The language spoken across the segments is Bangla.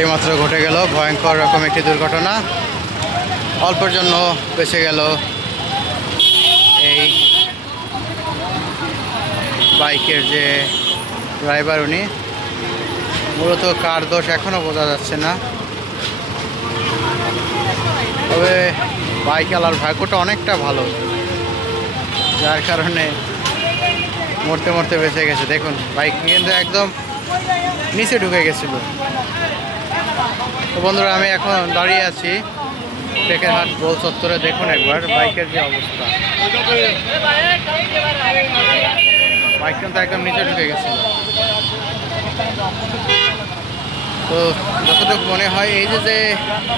এইমাত্র ঘটে গেল ভয়ঙ্কর রকম একটি দুর্ঘটনা। অল্পের জন্য বেঁচে গেল এই বাইকের যে ড্রাইভার, উনি মূলত কার দোষ এখনও বোঝা যাচ্ছে না। তবে বাইক আলার ভাগ্যটা অনেকটা ভালো, যার কারণে মরতে মরতে বেঁচে গেছে। দেখুন বাইক কিন্তু একদম নিচে ঢুকে গেছিল। তো বন্ধুরা, আমি এখন দাঁড়িয়ে আছি টেকেরহাট গোল চত্বরে। দেখুন একবার বাইকের যে অবস্থা, বাইক কিন্তু একদম নিচে ঢুকে গেছিল। তো যতটুকু মনে হয় এই যে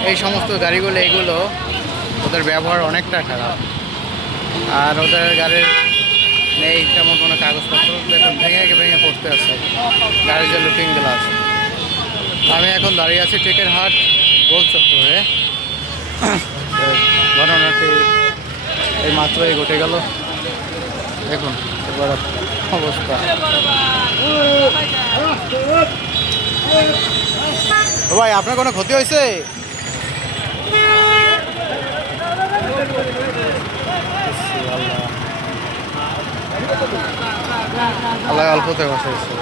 এই সমস্ত গাড়িগুলো, এগুলো ওদের ব্যবহার অনেকটা খারাপ, আর ওদের গাড়ির নেই তেমন কোনো কাগজপত্র, ভেঙে ভেঙে পড়তে আছে গাড়ির যে লুকিং গ্লাস। আমি এখন দাঁড়িয়ে আছি টেকেরহাট গোল চত্বরে। ঘটনাটি এই মাত্রই ঘটে গেল। দেখুন এবার অবস্থা। ও ভাই, আপনার কোনো ক্ষতি হয়েছে? আল্লাহ অল্পতে বসেছে।